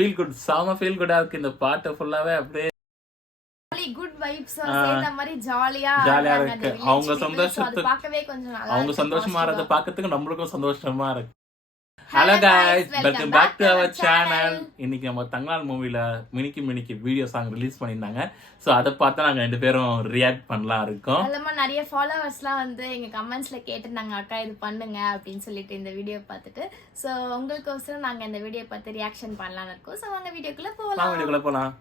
Feel good செம feel குட்டா இருக்கு இந்த பாட்டு ஃபுல்லாவே அப்படியே குட் வைப்ஸ் சேர்ந்த மாதிரி ஜாலியா இருக்கு. அவங்க சந்தோஷத்துக்கு பார்க்கவே கொஞ்சம் நல்லா அவங்க சந்தோஷமா இருக்கறத பார்க்கிறதுக்கு நம்மளுக்கும் சந்தோஷமா இருக்கு. Hello guys, welcome back to our channel. இன்னைக்கு நம்ம தங்கலால் மூவில மினிக்கி வீடியோ சாங் ரிலீஸ் பண்ணிருந்தாங்க. சோ அத பார்த்து நாங்க ரெண்டு பேரும் ரியாக்ட் பண்ணலாம் இருக்கோம். அதுலமா நிறைய ஃபாலோவர்ஸ்லாம் வந்து எங்க கமெண்ட்ஸ்ல கேட்டிருந்தாங்க, அக்கா இது பண்ணுங்க அப்படின்னு சொல்லிட்டு இந்த வீடியோ பார்த்துட்டு. சோ உங்களுக்கோசரம் நாங்க இந்த வீடியோ பார்த்து ரியாக்ஷன் பண்ணலாம்னு இருக்கோம். சோ வாங்க வீடியோக்குள்ள போலாம்.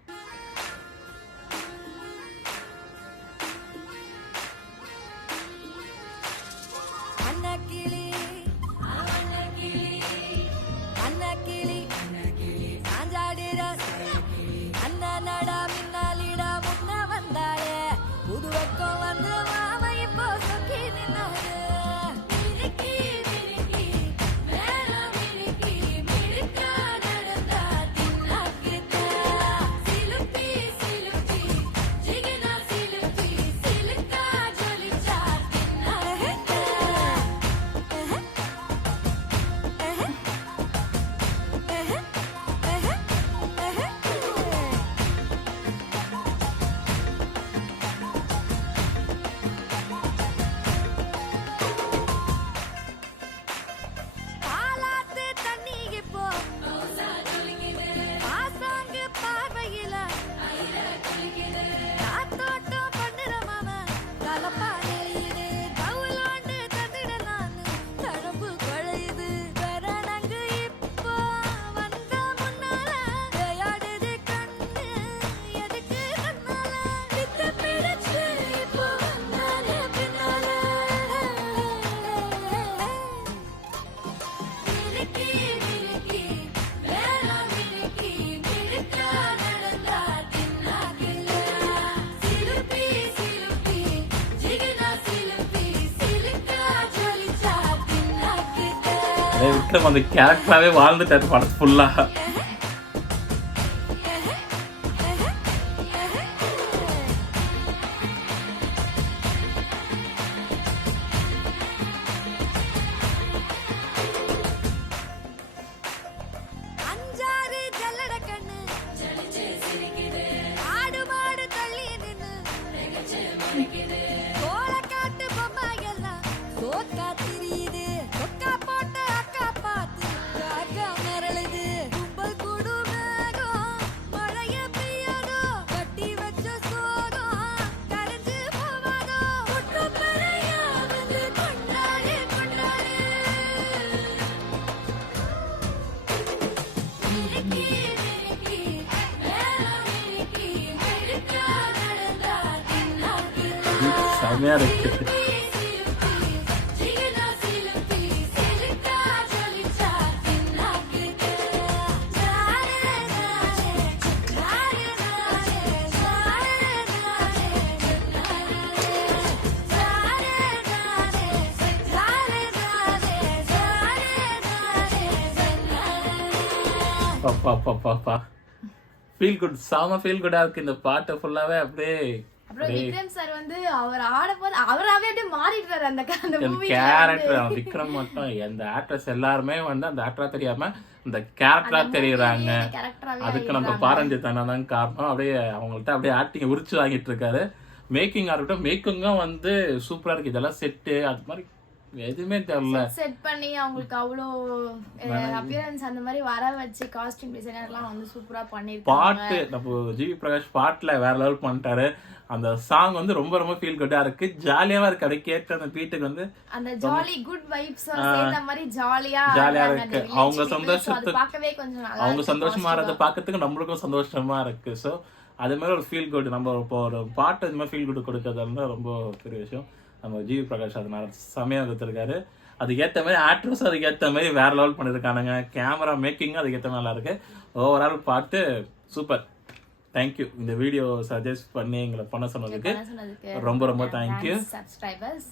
விக்ரம் அந்த கேரக்டராகவே வாழ்ந்துட்டாரு படம் ஃபுல்லா. செமையா இருக்கு. ஃபீல் குட் செம ஃபீல் குட்டா இருக்கு இந்த பாட்டு ஃபுல்லாவே அப்படியே. அப்புறம் விக்ரம் சார் வந்து அவர் ஆடும்போது அவராவே அப்படியே மாறிடுறாரு அந்த கேரக்டர். விக்ரம் மட்டும் அந்த ஆக்ட்ரஸ் எல்லாருமே வந்து அந்த ஆக்டரா தெரியாம அந்த கேரக்டரா தெரியுறாங்க. அதுக்கு நம்ம பாரஞ்சித்தானா தான் காரணம். அப்படியே அவங்கள்ட்ட அப்படியே ஆக்டிங் உரிச்சு வாங்கிட்டு இருக்காரு. மேக்கிங்கா இருக்கட்டும், மேக்கிங்கும் வந்து சூப்பரா இருக்கு. இதெல்லாம் செட்டு அது மாதிரி எதுவுமே தெரியல. செட் பண்ணி அவங்களுக்கு அவ்வளோ அப்பியரன்ஸ் அந்த மாதிரி வர வச்சு காஸ்டியூம் டிசைனர்லாம் வந்து சூப்பரா பண்ணிருக்காங்க. பாட்டு நம்ம ஜிவி பிரகாஷ் பாட்டுல வேற லெவல் பண்ணிட்டாரு. அந்த சாங் வந்து ரொம்ப ரொம்ப ஃபீல் குட்டா இருக்கு. ஜாலியாவா இருக்கு. அப்படியே கேட்டு அந்த பீட்டுக்கு வந்து அந்த ஜாலி குட் வைப்ஸ் சேர்ந்த மாதிரி ஜாலியா இருக்கு. அவங்க சந்தோஷத்துக்கு பார்க்கவே கொஞ்சம் நல்லா அவங்க சந்தோஷமா இருக்கறத பார்க்கிறதுக்கு நம்மளுக்கும் சந்தோஷமா இருக்கு. சோ அது மாதிரி ஒரு ஃபீல் குட் நம்ம இப்போ ஒரு பாட்டு இந்த மாதிரி ஃபீல் குட் கொடுக்கறதுல ரொம்ப பெரிய விஷயம். நம்ம ஜிவி பிரகாஷ் அதனால செமையா கொடுத்துருக்காரு. அதுக்கேற்ற மாதிரி ஆக்ட்ரஸ் அதுக்கேற்ற மாதிரி வேற லெவல் பண்ணிருக்கானுங்க. கேமரா மேக்கிங் அதுக்கேற்ற மாதிரி நல்லா இருக்கு. ஓவரால் பாட்டு சூப்பர். தேங்க்யூ. இந்த வீடியோ சஜஸ்ட் பண்ணி எங்களை பண்ண சொன்னதுக்கு ரொம்ப ரொம்ப தேங்க்யூ. சப்ஸ்கிரைபர்ஸ்.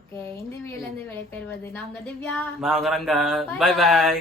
ஓகே, இந்த வீடியோல இருந்து விடைபெறுவது நான் உங்க திவ்யா. நான் உங்க ரங்கா. By by.